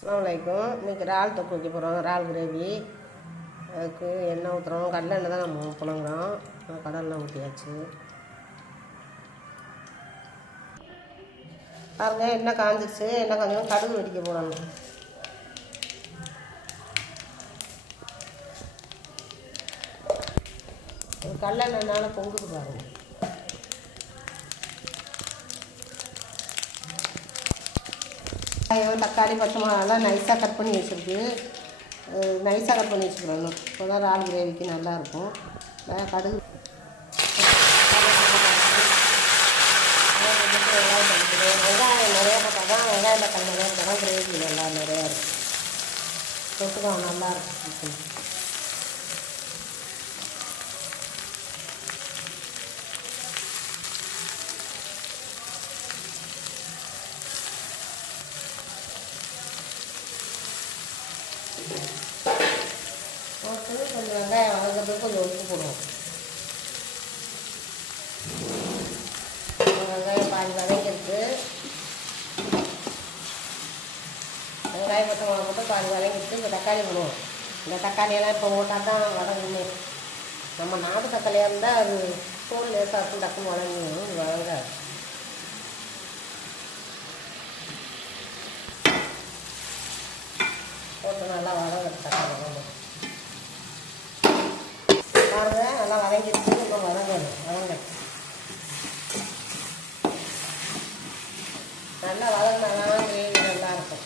அஸ்ஸலாமு அலைக்கும். இன்றைக்கி இறால் தொக்கு வைக்க போகிறோம். இறால் கிரேவி. அதுக்கு எண்ணெய் ஊற்றுறோம். கடலை எண்ணெய் தான் நம்ம புழங்குறோம். கடலெண்ணெய் ஊற்றியாச்சு. பாருங்கள், எண்ணெய் காஞ்சிச்சு. எண்ணெய் காஞ்சோம் கடுகு வெடிக்க போடணும். கடலெண்ணெய்னால பொங்குது பாருங்கள். தக்காளி பச்சை மிளகாலாம் நைஸாக கட் பண்ணி வச்சுருக்கு. நைஸாக கட் பண்ணி வச்சுக்கிறோம். இப்போ தான் இறால் கிரேவிக்கு நல்லாயிருக்கும். கடுகு வெங்காயம் நிறையா போட்டால் தான் வெங்காயம் தக்காளி நிறையா போட்டால் தான் கிரேவி நல்லா நிறையா இருக்கும். தொட்டுக்கலாம் நல்லாயிருக்கும். போட்டு கொஞ்சம் வெங்காயம் வதங்கிறதுக்கு கொஞ்சம் உப்பு போடுவோம். வெங்காயம் பாதி வதங்கிருக்கு. வெங்காயம் பச்சை மிளகா போட்டு பாதி வதங்கிட்டு இந்த தக்காளி போடுவோம். இந்த தக்காளியெல்லாம் இப்போ போட்டால் தான் வதங்குமே. நம்ம நாட்டு தக்காளியாக இருந்தால் அது தோல் லேசாக இருக்கும், டக்குன்னு வதங்கிடும். வதங்காது. போட்டு நல்லா வதங்கிறது தக்காளி பாருங்க. நல்லா வதங்கிடுச்சு. இன்னும் வதங்க நல்லா வதங்கினாதான் கிரேவி நல்லாயிருக்கும்.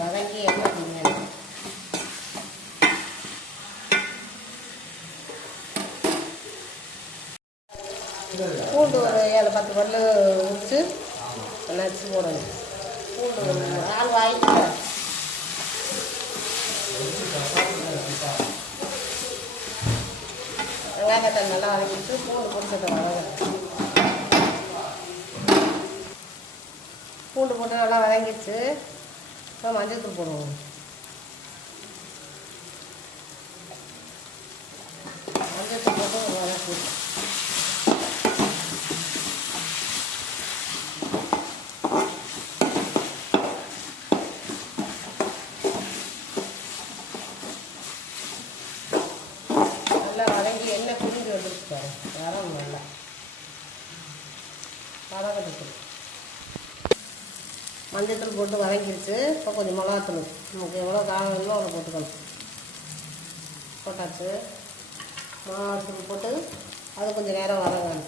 வதங்கி எண்ணெய் பிடிக்கணும். பூண்டு ஒரு 7-10 பல்லு உரித்து நச்சு போடணும். பூண்டு ஆள் வாங்கிட்டு வெங்காயத்தை நல்லா வதக்கிட்டு பூண்டு பொடிச்சத்தை வதங்க. பூண்டு போட்டு நல்லா வதங்கிடுச்சு. இப்போ மஞ்சள் தூள் போடுவோம். மஞ்சள் தூள் போட்டு வதக்கி நல்லா வதங்கி எண்ணெய் பிரிஞ்சு வந்துருச்சு பாரு. வரம் நல்லா வதங்கட்டுக்கு. மஞ்சத்தூள் போட்டு வதங்கிடுச்சு. இப்போ கொஞ்சம் மிளகாத்தூள் நமக்கு எவ்வளோ காரம் வேணுமோ அவ்வளோ போட்டுக்கணும். போட்டாச்சு. மிளகாத்தூள் போட்டு அது கொஞ்சம் நேரம் வதங்கணும்.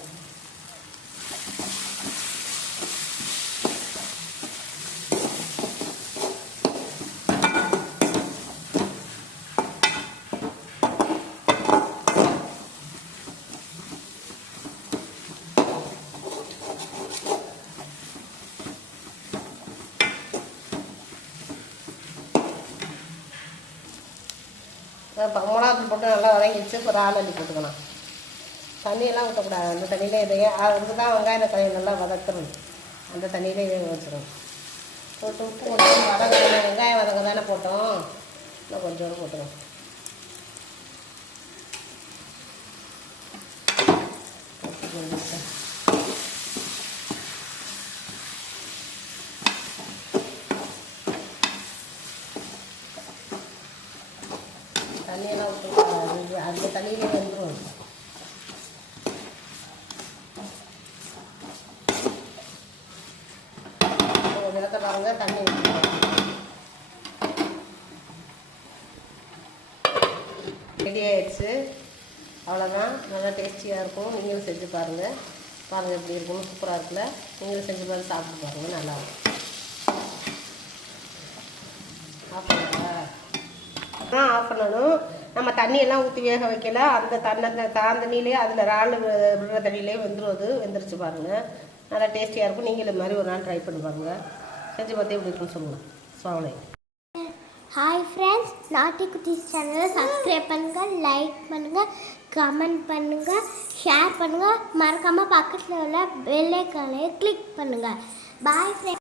இப்போ மிளகாத்தூள் போட்டு நல்லா வதங்கிடுச்சு. இப்போ இறால் அள்ளி போட்டுக்கலாம். தண்ணியெல்லாம் ஊற்றக்கூடாது. அந்த தண்ணியிலே இதையே அதுக்கு தான் வெங்காயம் தக்காளி நல்லா வதக்கணும். அந்த தண்ணியிலே இதை வச்சிடணும். போட்டு உப்பு போட்டு வதங்க. வெங்காயம் வதங்க தானே போட்டோம். இன்னும் கொஞ்சோண்டு போட்டுக்கணும். தண்ணியெல்லாம் ஊற்றக்கூடாது. அந்த தண்ணியிலே வந்துடும். ஒரு இடத்த பாருங்க, தண்ணி ஊற்றிக்கலாம். ரெடி ஆயிடுச்சு. அவ்வளோதான். நல்லா டேஸ்டியாக இருக்கும். நீங்களும் செஞ்சு பாருங்கள். பாருங்கள் எப்படி இருக்குன்னு. சூப்பராக இருக்குல்ல. நீங்களும் செஞ்சு பார்த்து சாப்பிட்டு பாருங்கள். நல்லாயிருக்கும். ஆஃப் பண்ணுங்களா? ஆஃப் பண்ணணும். நம்ம தண்ணியெல்லாம் ஊற்றி வேக வைக்கல. அந்த தண்ணியிலே அதில் இறால் விடுற தண்ணியிலே வெந்துருச்சு பாருங்கள். நல்லா டேஸ்டியாக இருக்கும். நீங்கள் இது மாதிரி ஒரு நாள் ட்ரை பண்ணி பாருங்கள். செஞ்சு பார்த்து எப்படி இருக்குன்னு சொல்லுங்கள். சாவலை. ஹாய் ஃப்ரெண்ட்ஸ், நாட்டி குட்டீஸ் சேனலை சப்ஸ்கிரைப் பண்ணுங்கள், லைக் பண்ணுங்கள், கமெண்ட் பண்ணுங்கள், ஷேர் பண்ணுங்கள். மறக்காமல் பக்கத்தில் உள்ள பெல் ஐகானை கிளிக் பண்ணுங்கள். Bye friends.